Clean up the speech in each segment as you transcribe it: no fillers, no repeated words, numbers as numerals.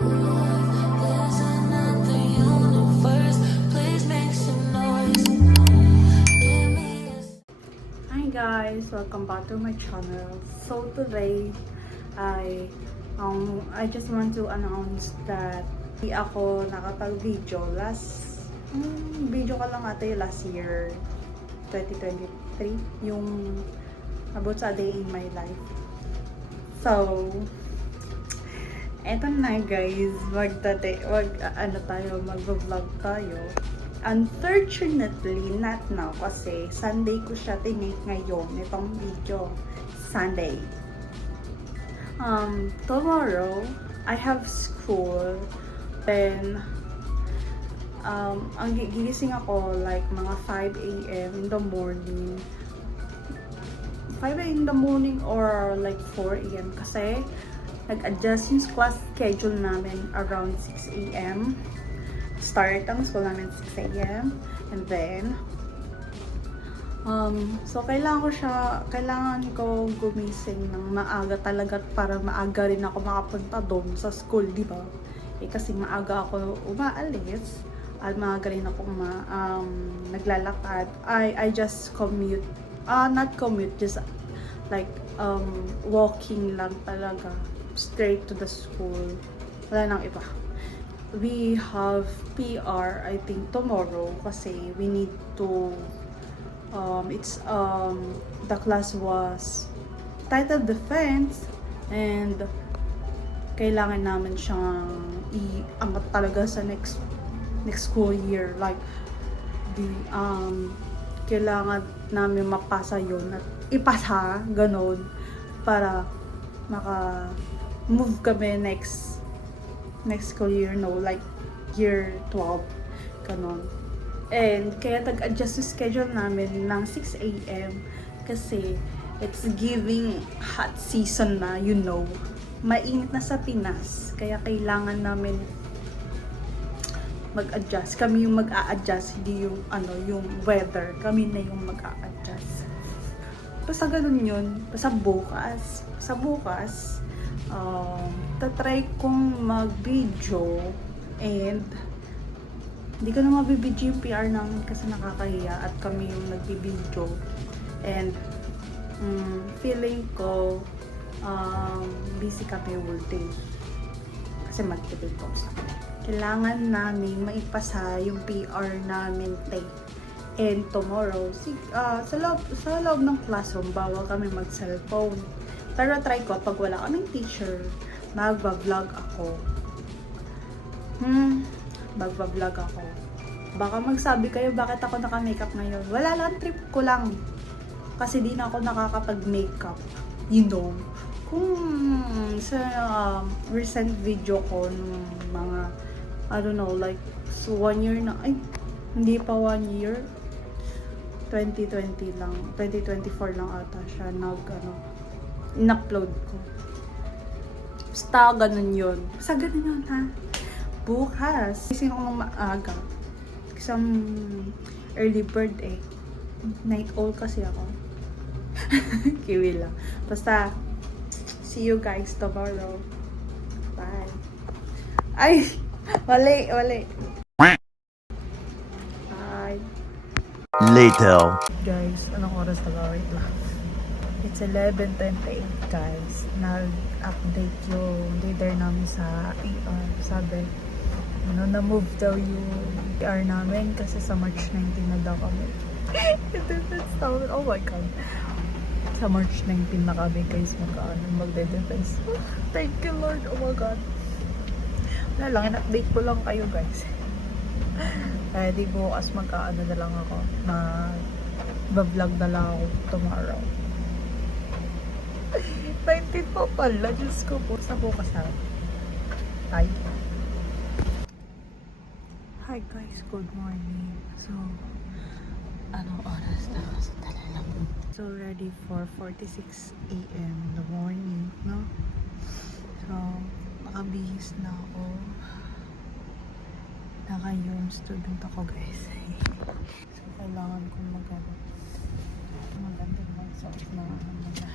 There's another universe. Please make some noise. Give me a Hi guys, welcome back to my channel. So today I just want to announce that hindi ako nakapag-video video ko lang ate last year 2023 yung about sa day in my life. So eto na guys, mag-vlog tayo. Unfortunately, not now kasi Sunday ko siya tinake ngayon, itong video. Sunday. Tomorrow, I have school. Then, ang gigising ako like mga 5 a.m. in the morning. 5 a.m. in the morning or like 4 a.m. kasi nag-adjust yung class schedule namin around 6 a.m. Start ang school namin 6 a.m. and then so kailangan ko gumising ng maaga talaga para maaga rin ako makapunta doon sa school, di ba? Kasi maaga ako umaalis at maaga rin ako naglalakad. I just commute, not commute, just like walking lang talaga straight to the school. Wala nang iba. We have PR I think tomorrow kasi we need to the class was title defense and kailangan namin siyang iangat talaga sa next school year, like kailangan namin mapasa yun at ipasa ganon para maka move kami next school year, no, like year 12, ganon. And kaya nag-adjust yung schedule namin ng 6 a.m. kasi it's giving hot season na, you know. Mainit na sa Pinas, kaya kailangan namin mag-adjust. Kami yung mag-a-adjust, hindi yung yung weather. Kami na yung mag-a-adjust. Basta ganun yun. Basta bukas. Tatry kong mag-video and hindi ko na mabibidyo yung PR namin kasi nakakahiya at kami yung nagbibidyo and feeling ko busy kami whole day kasi mag-tapos. Kailangan namin maipasa yung PR namin and tomorrow sa loob ng classroom bawal kami mag-cellphone. Pero try ko, pag wala kaming teacher, magba-vlog ako. Magba-vlog ako. Baka magsabi kayo, bakit ako naka-makeup ngayon? Wala lang, trip ko lang. Kasi di na ako nakakapag-makeup. You know. Kung sa recent video ko, nung mga, I don't know, like, so 1 year na, ay, hindi pa 1 year. 2020 lang, 2024 lang ata siya in-upload ko. Basta ganun yun. Basta ganun yun, ha? Bukas, gising ako ng maaga. Isang early bird eh. Night owl kasi ako. Kiwi lang. Basta, see you guys tomorrow. Bye. Ay! Wali. Bye. Later. Guys, anong oras na ba? Wait lang. It's 11:28 guys. Nag-update yung leader namin sa ER. Sabi, na-move daw yung ER namin kasi sa March 19 na daw kami. Oh my God. Sa March 19 na kami guys magde-defense. Thank you Lord. Oh my God. Wala lang, in-update ko lang kayo guys. Di bukas na lang ako. Vlog na lang ako tomorrow. 19 pa pala. Diyos ko po. Sa bukas ha. Bye. Hi guys. Good morning. So, anong oras na? Sandali lang. So, ready for 46 a.m. in the morning, no? So, nakabihis na ako. Naka-UM student ako guys. So, kailangan kong maganda mag-suot na mga ito.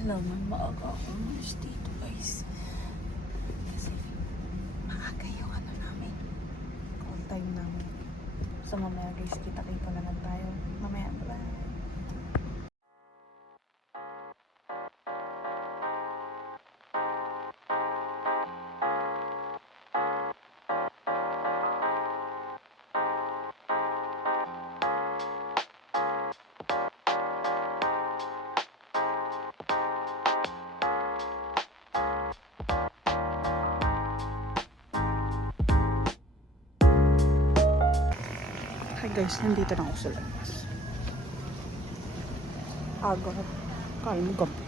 Kailangan maaga akong umalis dito, guys. Kasi maaga yung ano namin. Call time namin. So mamaya guys, kita-kita na lang tayo. Mamaya, bye. Hi guys, nandito na ako sa labas. Aga. Kala mo gabi.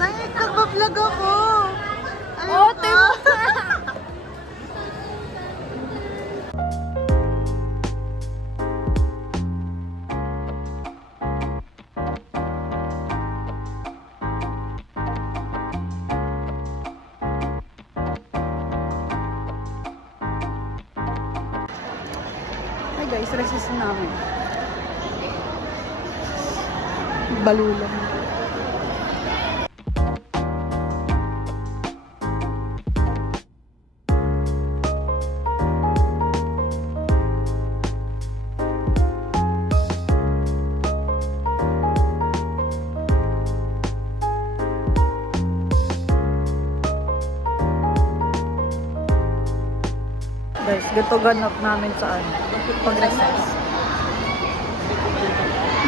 Tangik, nagbablog ako! Ayun ka! Hi guys, recess namin. Balulang. Guys, ganito ganap namin sa ano, pag-recess.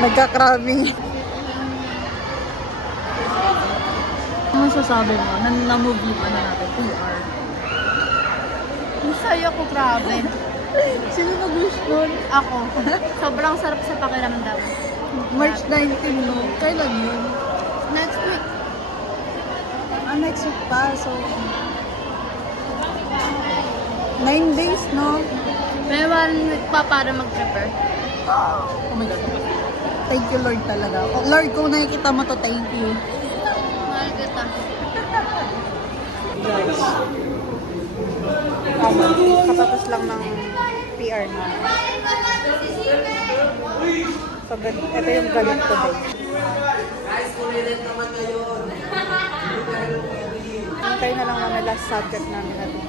Nagka-cramming. Ano masasabi mo? Na-move yung ano natin, PR. Masaya ko, grabe. Sino nag-wish nun? Ako. Sobrang sarap sa pakiramdam. March 19, no? Kailan yun? Next week. Next week pa, so 9 days, no? May 1 week pa para mag-prepare. Oh my God. Thank you, Lord, talaga. Oh, Lord, kung nakikita mo to, thank you. Mahal kita. Guys. Kapatapos lang ng PR na. So, ito yung galit ko din. Hintay na lang namin last subject namin natin.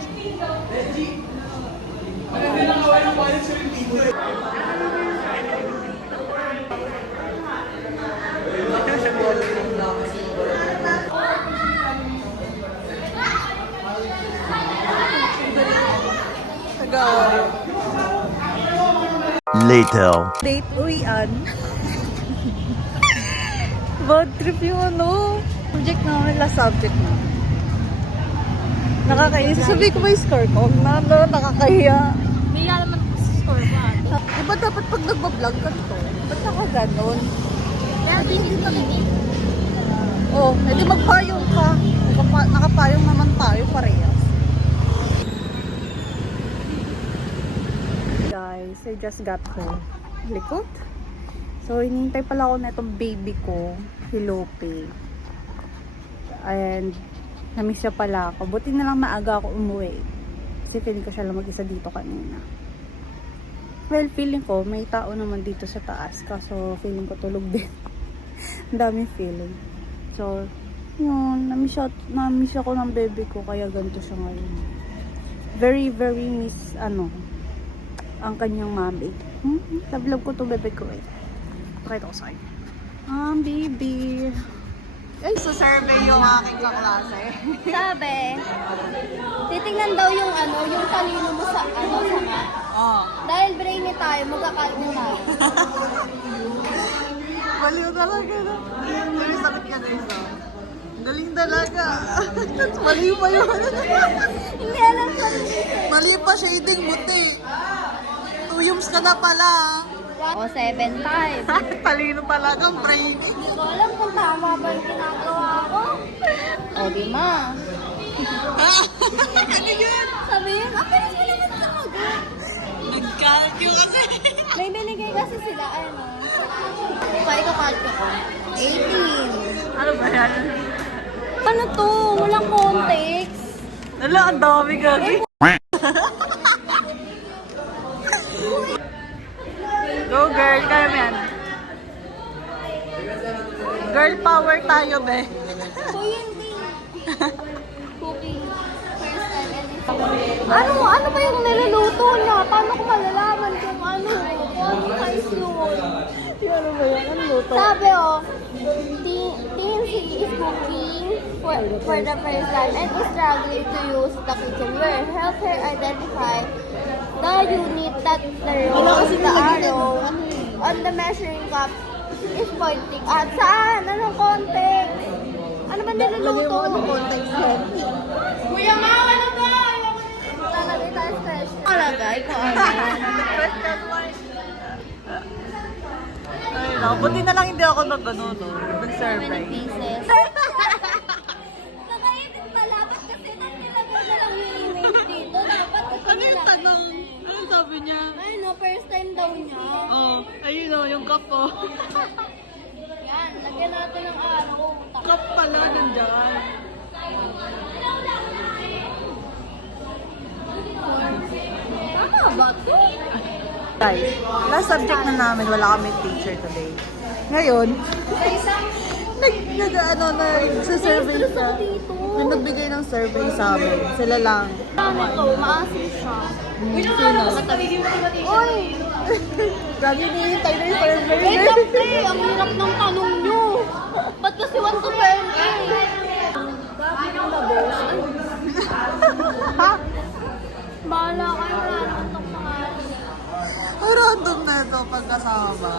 Later. Date uwian. Bad trip yung ano. Subject namin, last subject na. Nakakainis. Sabi ko ba yung score ko? Nakakahiya. May naman ako sa score ko. Diba dapat pag nagbablog ka to? Ba't nakaganon? Kaya hindi pa hindi. Oh, edi magpayong ka. Nakapayong naman tayo parehas. Guys, I just got home. Likot. So, hinihintay pala ako na itong baby ko, si Lope. And, namiss siya pala ako. Buti na lang maaga ako umuwi. Kasi feeling ko siya lang mag-isa dito kanina. Well, feeling ko, may tao naman dito sa taas. Kaso, feeling ko tulog din. Ang daming feeling. So, yun, namiss ako ng baby ko, kaya ganito siya ngayon. Very, very miss, ang kanyang mami. Love ko to baby ko eh. Pakita ko sa kanya. Baby. Ay, so survey yung aking kaklase. Sabi, titingnan daw yung yung talino mo sa sa math. Oh. Dahil brainy tayo, magkakalmo tayo. Baliw talaga na. Sorry, sakit ka guys. Galing talaga. Maliw pa yun. Hindi alam ko. Mali pa shading buti. 2 yums ka na pala. O, 7 times. Talino talaga, brainy. Hindi ko alam kung tama ba yung ginagawa ko. O, di ma. Ano yan? Sabi yun, pero sila naman sumagot. Nag-calcio kasi. May binigay kasi sila, Kaya ko ko. 18. Ano ba yan? Ano to? Walang context. Wala, ang dami gagi. Go girl, kaya mo yan. Girl power tayo, be. Kuya, hindi. Cooking. First time anything. Ano ba yung niluluto niya? Paano ko malalaman kung ano? Kung ano size yun? Ano ba yan? Ano luto? Sabi TNC is cooking for the first time and is struggling to use the kitchenware. Help her identify the unit that the arrow on the measuring cup is pointing at. Saan? Anong context? Ano ba niluluto? Context yan. Kuya Ma, ano ba? Talagay tayo special. Talagay ko ano? Ay, naku, buti na lang hindi ako nag-ano, no? Nag-survey. Pieces. Nakaibig pala, ba't kasi nang nilagay na lang yung image dito? Dapat ito Ano yung tanong? Ano sabi niya? Ay no, first time daw niya. Oh, ayun o, yung cup oh. Yan, lagyan natin ng araw. Cup pala nandiyan. Tama ba to? Guys, last subject na namin, wala kami teacher today. Ngayon, nag-survey siya. May nagbigay ng survey sa amin. Sila lang. Ano to? Maasim siya. Sino? Uy! Gagi nihintay na yung survey. Wait up, pre! Ang hirap ng tanong nyo. Ba't kasi 1 to 20? Bakit yung labos? Ha? Bahala kayo, wala naman itong mga Ay, random na ito pagkasama.